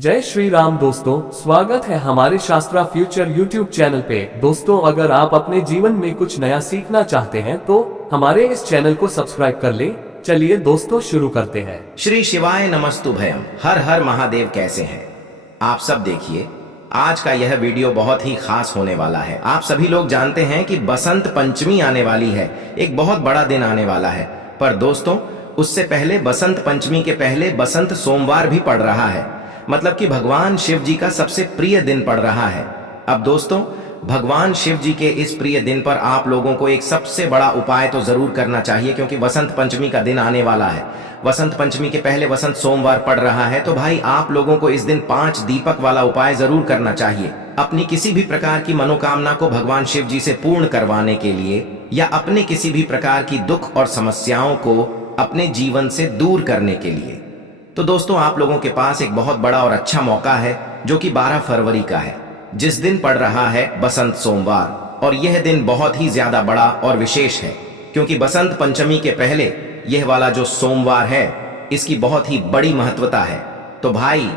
जय श्री राम दोस्तों, स्वागत है हमारे शास्त्रा फ्यूचर यूट्यूब चैनल पे। दोस्तों, अगर आप अपने जीवन में कुछ नया सीखना चाहते हैं तो हमारे इस चैनल को सब्सक्राइब कर ले। चलिए दोस्तों, शुरू करते हैं। श्री शिवाय नमस्तुभयम। हर हर महादेव। कैसे हैं आप सब? देखिए, आज का यह वीडियो बहुत ही खास होने वाला है। आप सभी लोग जानते हैं कि बसंत पंचमी आने वाली है, एक बहुत बड़ा दिन आने वाला है। पर दोस्तों, उससे पहले बसंत पंचमी के पहले बसंत सोमवार भी पड़ रहा है, मतलब कि भगवान शिव जी का सबसे प्रिय दिन पड़ रहा है। अब दोस्तों, भगवान शिव जी के इस प्रिय दिन पर आप लोगों को एक सबसे बड़ा उपाय तो जरूर करना चाहिए, क्योंकि वसंत पंचमी का दिन आने वाला है। वसंत पंचमी के पहले वसंत सोमवार पड़ रहा है, तो भाई आप लोगों को इस दिन 5 दीपक वाला उपाय जरूर करना चाहिए। अपनी किसी भी प्रकार की मनोकामना को भगवान शिव जी से पूर्ण करवाने के लिए, या अपने किसी भी प्रकार की दुख और समस्याओं को अपने जीवन से दूर करने के लिए। तो दोस्तों, आप लोगों के पास एक बहुत बड़ा और अच्छा मौका है, जो कि 12 फरवरी का है, जिस दिन पड़ रहा है बसंत सोमवार। और यह दिन बहुत ही ज्यादा बड़ा और विशेष है, क्योंकि बसंत पंचमी के पहले यह वाला जो सोमवार है, इसकी बहुत ही बड़ी महत्वता है। तो भाई,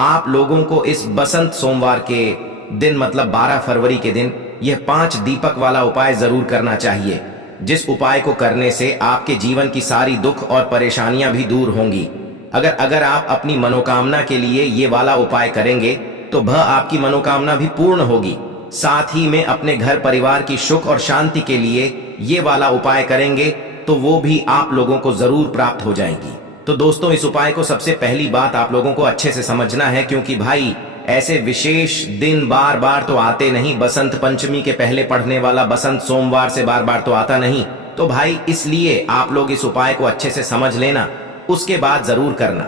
आप लोगों को इस बसंत सोमवार के दिन, मतलब 12 फरवरी के दिन, यह 5 दीपक वाला उपाय जरूर करना चाहिए, जिस उपाय को करने से आपके जीवन की सारी दुख और परेशानियां भी दूर होंगी। अगर आप अपनी मनोकामना के लिए ये वाला उपाय करेंगे तो वह आपकी मनोकामना भी पूर्ण होगी। साथ ही में अपने घर परिवार की सुख और शांति के लिए ये वाला उपाय करेंगे तो वो भी आप लोगों को जरूर प्राप्त हो जाएगी। तो दोस्तों, इस उपाय को सबसे पहली बात आप लोगों को अच्छे से समझना है, क्योंकि भाई ऐसे विशेष दिन बार बार तो आते नहीं। बसंत पंचमी के पहले पढ़ने वाला बसंत सोमवार से बार बार तो आता नहीं। तो भाई, इसलिए आप लोग इस उपाय को अच्छे से समझ लेना, उसके बाद जरूर करना।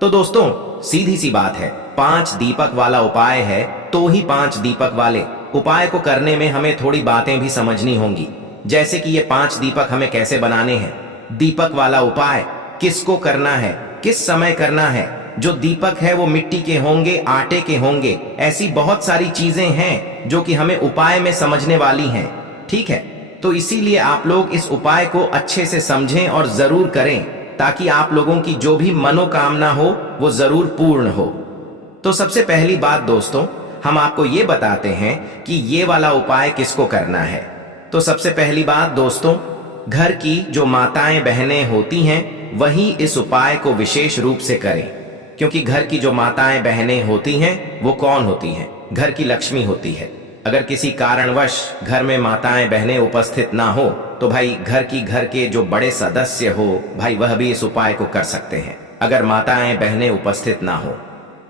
तो दोस्तों, सीधी सी बात है, 5 दीपक वाला उपाय है, तो ही 5 दीपक वाले उपाय को करने में हमें थोड़ी बातें भी समझनी होंगी। जैसे कि ये 5 दीपक हमें कैसे बनाने हैं, दीपक वाला उपाय किसको करना है, किस समय करना है। जो दीपक है वो मिट्टी के होंगे, आटे के होंगे। ऐसी बहुत सारी चीजें हैं जो कि हमें उपाय में समझने वाली हैं। ठीक है, तो इसीलिए आप लोग इस उपाय को अच्छे से समझें और जरूर करें, ताकि आप लोगों की जो भी मनोकामना हो वो जरूर पूर्ण हो। तो सबसे पहली बात दोस्तों, हम आपको ये बताते हैं कि ये वाला उपाय किसको करना है। तो सबसे पहली बात दोस्तों, घर की जो माताएं बहनें होती हैं वही इस उपाय को विशेष रूप से करें, क्योंकि घर की जो माताएं बहनें होती हैं वो कौन होती हैं? घर की लक्ष्मी होती है। अगर किसी कारणवश घर में माताएं बहनें उपस्थित ना हो तो भाई घर के जो बड़े सदस्य हो भाई, वह भी इस उपाय को कर सकते हैं, अगर माताएं बहनें उपस्थित ना हो।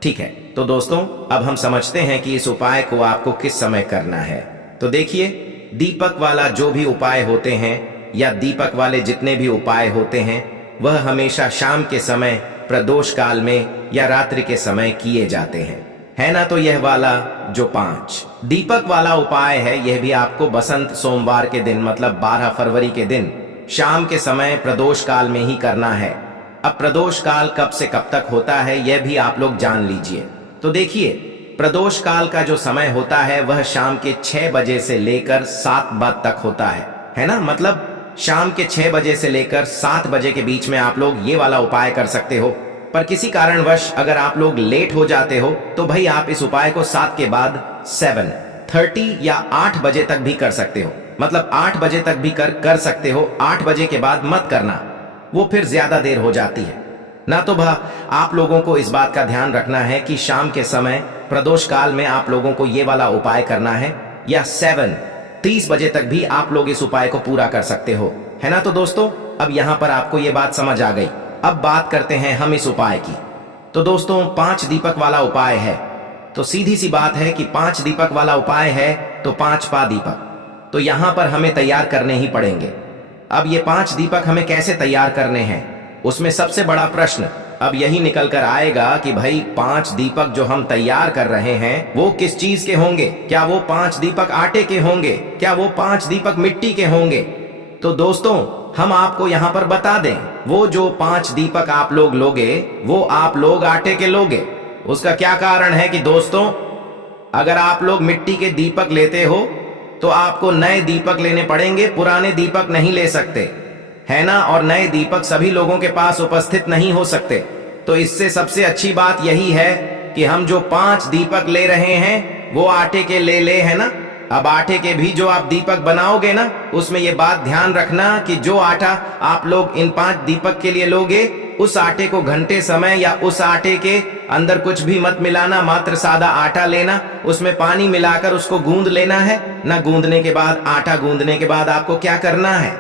ठीक है, तो दोस्तों, अब हम समझते हैं कि इस उपाय को आपको किस समय करना है। तो देखिए, दीपक वाला जो भी उपाय होते हैं, या दीपक वाले जितने भी उपाय होते हैं, वह हमेशा शाम के समय, प्रदोष काल में या रात्रि के समय किए जाते हैं, है ना। तो यह वाला जो 5 दीपक वाला उपाय है, यह भी आपको बसंत सोमवार के दिन, मतलब 12 फरवरी के दिन शाम के समय प्रदोष काल में ही करना है। अब प्रदोष काल कब से कब तक होता है, यह भी आप लोग जान लीजिए। तो देखिए, प्रदोष काल का जो समय होता है वह शाम के 6 बजे से लेकर 7 बजे तक होता है ना। मतलब शाम के 6 बजे से लेकर 7 बजे के बीच में आप लोग ये वाला उपाय कर सकते हो। पर किसी कारणवश अगर आप लोग लेट हो जाते हो तो भाई आप इस उपाय को 7 के बाद 7:30 या 8 बजे तक भी कर सकते हो। मतलब 8 बजे तक भी कर सकते हो। 8 बजे के बाद मत करना, वो फिर ज्यादा देर हो जाती है ना। तो आप लोगों को इस बात का ध्यान रखना है कि शाम के समय प्रदोष काल में आप लोगों को ये वाला उपाय करना है, या 7:30 बजे तक भी आप लोग इस उपाय को पूरा कर सकते हो, है ना। तो दोस्तों, अब यहाँ पर आपको ये बात समझ आ गई। अब बात करते हैं हम इस उपाय की। तो दोस्तों, 5 दीपक वाला उपाय है, तो सीधी सी बात है कि 5 दीपक वाला उपाय है तो 5 पा दीपक तो यहां पर हमें तैयार करने ही पड़ेंगे। अब ये 5 दीपक हमें कैसे तैयार करने हैं, उसमें सबसे बड़ा प्रश्न अब यही निकल कर आएगा कि भाई 5 दीपक जो हम तैयार कर रहे हैं वो किस चीज के होंगे। क्या वो 5 दीपक आटे के होंगे? क्या वो 5 दीपक मिट्टी के होंगे? तो दोस्तों, हम आपको यहां पर बता दें, वो जो 5 दीपक आप लोग लोगे वो आप लोग आटे के लोगे। उसका क्या कारण है कि दोस्तों, अगर आप लोग मिट्टी के दीपक लेते हो तो आपको नए दीपक लेने पड़ेंगे, पुराने दीपक नहीं ले सकते, है ना। और नए दीपक सभी लोगों के पास उपस्थित नहीं हो सकते। तो इससे सबसे अच्छी बात यही है कि हम जो 5 दीपक ले रहे हैं वो आटे के ले है ना। अब आटे के भी जो आप दीपक बनाओगे ना, उसमें ये बात ध्यान रखना कि जो आटा आप लोग इन 5 दीपक के लिए लोगे, उस आटे को घंटे समय या उस आटे के अंदर कुछ भी मत मिलाना, मात्र सादा आटा लेना, उसमें पानी मिलाकर उसको गूंद लेना है ना। गूंदने के बाद, आटा गूंदने के बाद आपको क्या करना है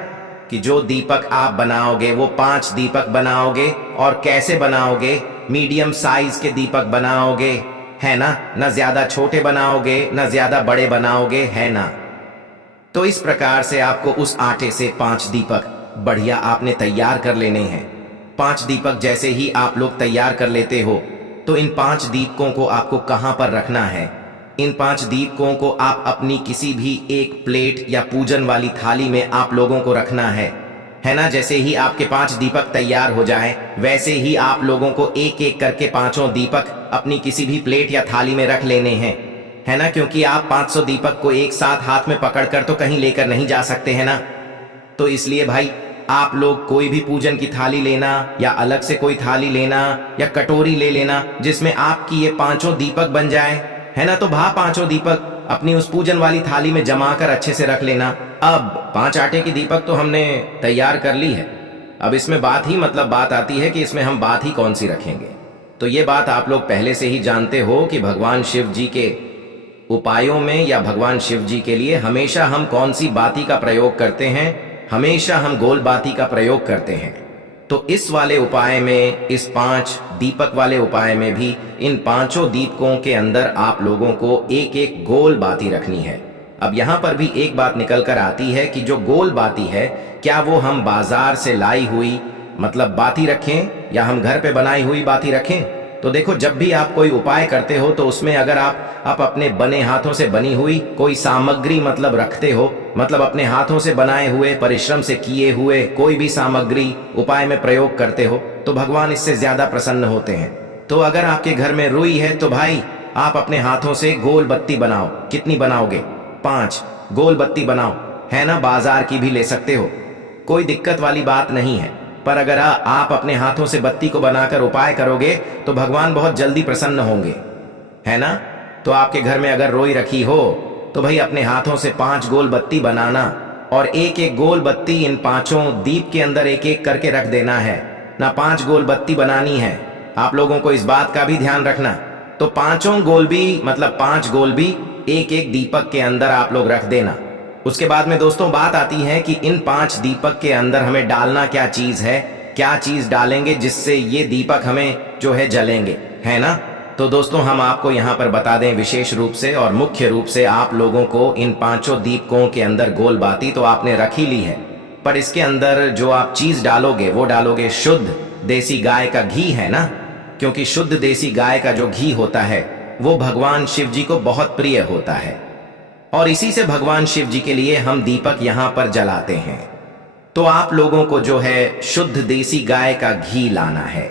कि जो दीपक आप बनाओगे वो 5 दीपक बनाओगे। और कैसे बनाओगे? मीडियम साइज के दीपक बनाओगे, है ना ज्यादा छोटे बनाओगे, ना ज्यादा बड़े बनाओगे, है ना। तो इस प्रकार से आपको उस आटे से 5 दीपक बढ़िया आपने तैयार कर लेने हैं। 5 दीपक जैसे ही आप लोग तैयार कर लेते हो, तो इन 5 दीपकों को आपको कहां पर रखना है? इन 5 दीपकों को आप अपनी किसी भी एक प्लेट या पूजन वाली थाली में आप लोगों को रखना है ना। जैसे ही आपके 5 दीपक तैयार हो जाए, वैसे ही आप लोगों को एक एक करके 5 दीपक अपनी किसी भी प्लेट या थाली में रख लेने हैं, है ना। क्योंकि आप 500 दीपक को एक साथ हाथ में पकड़कर तो कहीं लेकर नहीं जा सकते, है ना। तो इसलिए भाई आप लोग कोई भी पूजन की थाली लेना, या अलग से कोई थाली लेना, या कटोरी ले लेना जिसमें आपकी ये 5 दीपक बन जाए, है ना। तो 5 दीपक अपनी उस पूजन वाली थाली में जमा कर अच्छे से रख लेना। अब 5 आटे की दीपक तो हमने तैयार कर ली है। अब इसमें बात आती है कि इसमें हम बात ही कौन सी रखेंगे। तो ये बात आप लोग पहले से ही जानते हो कि भगवान शिव जी के उपायों में या भगवान शिव जी के लिए हमेशा हम कौन सी बाती का प्रयोग करते हैं? हमेशा हम गोल बाती का प्रयोग करते हैं। तो इस वाले उपाय में, इस 5 दीपक वाले उपाय में भी इन 5 दीपकों के अंदर आप लोगों को एक एक गोल बाती रखनी है। अब यहाँ पर भी एक बात निकल कर आती है कि जो गोल बाती है, क्या वो हम बाजार से लाई हुई मतलब बाती रखें, या हम घर पे बनाई हुई बाती रखें? तो देखो, जब भी आप कोई उपाय करते हो तो उसमें अगर आप अपने बने हाथों से बनी हुई कोई सामग्री मतलब रखते हो, मतलब अपने हाथों से बनाए हुए, परिश्रम से किए हुए कोई भी सामग्री उपाय में प्रयोग करते हो, तो भगवान इससे ज्यादा प्रसन्न होते हैं। तो अगर आपके घर में रुई है तो भाई आप अपने हाथों से गोल बत्ती बनाओ। कितनी बनाओगे? 5 गोल बत्ती बनाओ, है ना। बाजार की भी ले सकते हो, कोई दिक्कत वाली बात नहीं है। पर अगर आप अपने हाथों से बत्ती को बनाकर उपाय करोगे तो भगवान बहुत जल्दी प्रसन्न होंगे, है ना। तो आपके घर में अगर रोई रखी हो तो भाई अपने हाथों से 5 गोल बत्ती बनाना, और एक एक गोल बत्ती इन 5 दीप के अंदर एक एक करके रख देना है ना। 5 गोल बत्ती बनानी है। आप लोगों को इस बात का भी ध्यान रखना। तो 5 गोल भी मतलब 5 गोल भी एक एक दीपक के अंदर आप लोग रख देना। उसके बाद में दोस्तों बात आती है कि इन 5 दीपक के अंदर हमें डालना क्या चीज है, क्या चीज डालेंगे जिससे ये दीपक हमें जो है जलेंगे, है ना। तो दोस्तों हम आपको यहाँ पर बता दें विशेष रूप से और मुख्य रूप से आप लोगों को इन 5 दीपकों के अंदर गोल बाती तो आपने रख ही ली है, पर इसके अंदर जो आप चीज डालोगे वो डालोगे शुद्ध देसी गाय का घी, है ना। क्योंकि शुद्ध देसी गाय का जो घी होता है वो भगवान शिव जी को बहुत प्रिय होता है, और इसी से भगवान शिव जी के लिए हम दीपक यहाँ पर जलाते हैं। तो आप लोगों को जो है शुद्ध देसी गाय का घी लाना है।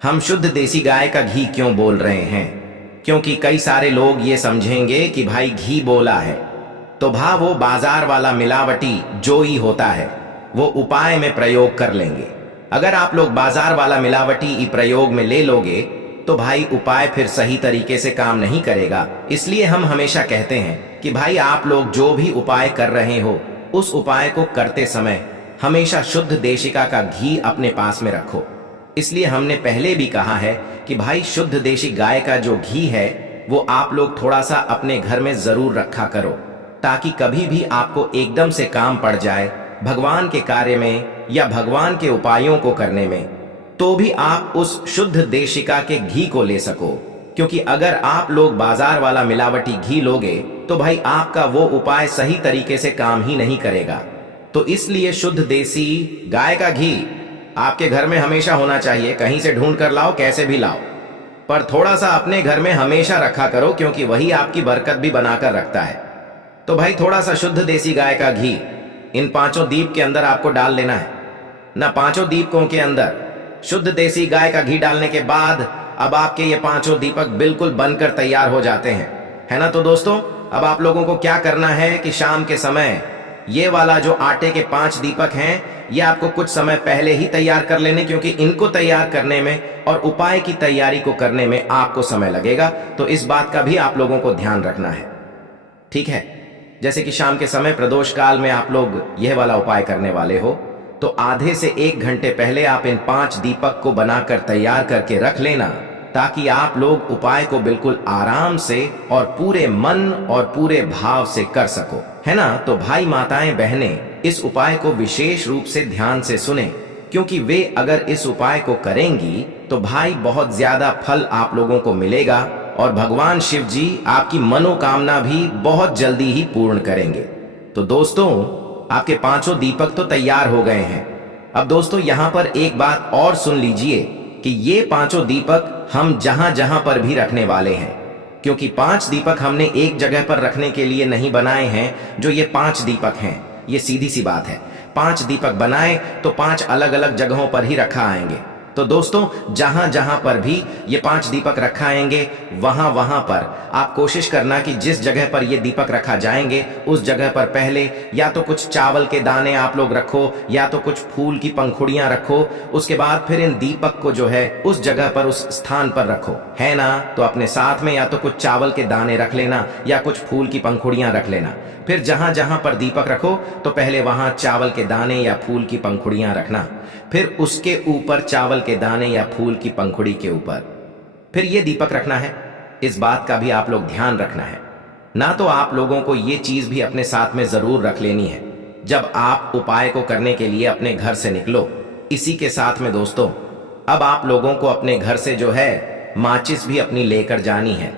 हम शुद्ध देसी गाय का घी क्यों बोल रहे हैं? क्योंकि कई सारे लोग ये समझेंगे कि भाई घी बोला है तो वो बाजार वाला मिलावटी जो ही होता है वो उपाय में प्रयोग कर लेंगे। अगर आप लोग बाजार वाला मिलावटी प्रयोग में ले लोगे तो भाई उपाय फिर सही तरीके से काम नहीं करेगा। इसलिए हम हमेशा कहते हैं कि भाई आप लोग जो भी उपाय कर रहे हो, उस उपाय को करते समय हमेशा शुद्ध देशिका का घी अपने पास में रखो। इसलिए हमने पहले भी कहा है कि भाई शुद्ध देशी गाय का जो घी है वो आप लोग थोड़ा सा अपने घर में जरूर रखा करो, ताकि कभी भी आपको एकदम से काम पड़ जाए भगवान के कार्य में या भगवान के उपायों को करने में, तो भी आप उस शुद्ध देशिका के घी को ले सको। क्योंकि अगर आप लोग बाजार वाला मिलावटी घी लोगे तो भाई आपका वो उपाय सही तरीके से काम ही नहीं करेगा। तो इसलिए शुद्ध देसी गाय का घी आपके घर में हमेशा होना चाहिए। कहीं से ढूंढ कर लाओ, कैसे भी लाओ, पर थोड़ा सा अपने घर में हमेशा रखा करो, क्योंकि वही आपकी बरकत भी बनाकर रखता है। तो भाई थोड़ा सा शुद्ध देसी गाय का घी इन 5 दीप के अंदर आपको डाल लेना है ना। 5 दीपकों के अंदर शुद्ध देसी गाय का घी डालने के बाद अब आपके ये 5 दीपक बिल्कुल बनकर तैयार हो जाते हैं, है ना। तो दोस्तों अब आप लोगों को क्या करना है कि शाम के समय ये वाला जो आटे के 5 दीपक हैं, ये आपको कुछ समय पहले ही तैयार कर लेने, क्योंकि इनको तैयार करने में और उपाय की तैयारी को करने में आपको समय लगेगा। तो इस बात का भी आप लोगों को ध्यान रखना है, ठीक है। जैसे कि शाम के समय प्रदोष काल में आप लोग यह वाला उपाय करने वाले हो, तो आधे से 1 घंटे पहले आप इन 5 दीपक को बनाकर तैयार करके रख लेना, ताकि आप लोग उपाय को बिल्कुल आराम से और पूरे मन और पूरे भाव से कर सको, है ना। तो भाई माताएं बहनें, इस उपाय को विशेष रूप से ध्यान से सुने, क्योंकि वे अगर इस उपाय को करेंगी तो भाई बहुत ज्यादा फल आप लोगों को मिलेगा और भगवान शिव जी आपकी मनोकामना भी बहुत जल्दी ही पूर्ण करेंगे। तो दोस्तों, आपके 5 दीपक तो तैयार हो गए हैं। अब दोस्तों, यहां पर एक बात और सुन लीजिए कि ये 5 दीपक हम जहां जहां पर भी रखने वाले हैं, क्योंकि 5 दीपक हमने एक जगह पर रखने के लिए नहीं बनाए हैं। जो ये 5 दीपक हैं, ये सीधी सी बात है, 5 दीपक बनाए तो 5 अलग अलग जगहों पर ही रखा आएंगे। तो दोस्तों, जहां जहां पर भी ये 5 दीपक रखा आएंगे, वहां वहां पर आप कोशिश करना कि जिस जगह पर ये दीपक रखा जाएंगे, उस जगह पर पहले या तो कुछ चावल के दाने आप लोग रखो, या तो कुछ फूल की पंखुड़ियां रखो। उसके बाद फिर इन दीपक को जो है उस जगह पर, उस स्थान पर रखो, है ना। तो अपने साथ में या तो कुछ चावल के दाने रख लेना या कुछ फूल की पंखुड़ियां रख लेना। फिर जहां जहां पर दीपक रखो, तो पहले वहां चावल के दाने या फूल की पंखुड़ियां रखना, फिर उसके ऊपर चावल के दाने या फूल की पंखुड़ी के ऊपर फिर ये दीपक रखना है। इस बात का भी आप लोग ध्यान रखना है ना। तो आप लोगों को ये चीज भी अपने साथ में जरूर रख लेनी है जब आप उपाय को करने के लिए अपने घर से निकलो। इसी के साथ में दोस्तों, अब आप लोगों को अपने घर से जो है माचिस भी अपनी लेकर जानी है।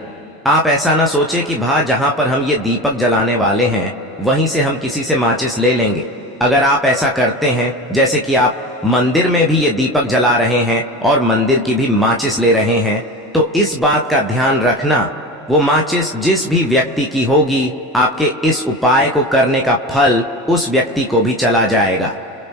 आप ऐसा ना सोचे कि भा जहां पर हम ये दीपक जलाने वाले हैं वहीं से हम किसी से माचिस ले लेंगे। अगर आप ऐसा करते हैं, जैसे कि आप मंदिर में भी ये दीपक जला रहे हैं और मंदिर की भी माचिस ले रहे हैं, तो इस बात का ध्यान रखना, वो माचिस जिस भी व्यक्ति की होगी, आपके इस उपाय को करने का फल उस व्यक्ति को भी चला जाएगा।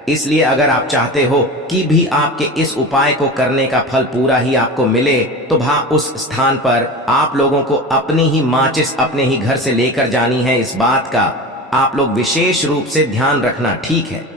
इसलिए अगर आप चाहते हो कि भी आपके इस उपाय को करने का फल पूरा ही आपको मिले, तो भा उस स्थान पर आप लोगों को अपनी ही माचिस अपने ही घर से लेकर जानी है। इस बात का आप लोग विशेष रूप से ध्यान रखना, ठीक है।